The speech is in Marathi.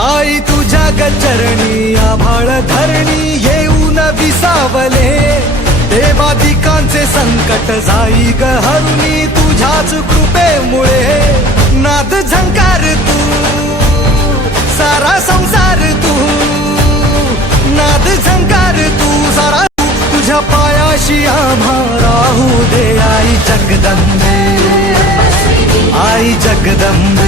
आई तुझ्या गचरणी आभाळ धरणी येऊन विसावले. देवाधिकांचे संकट जाई ग हरुणी तुझ्याच कृपेमुळे. नाद झंकार तू सारा संसार तू. नाद झंकार तू सारा तुझ्या पायाशी आम्हा राहू दे आई जगदंबे. आई जगदंबे.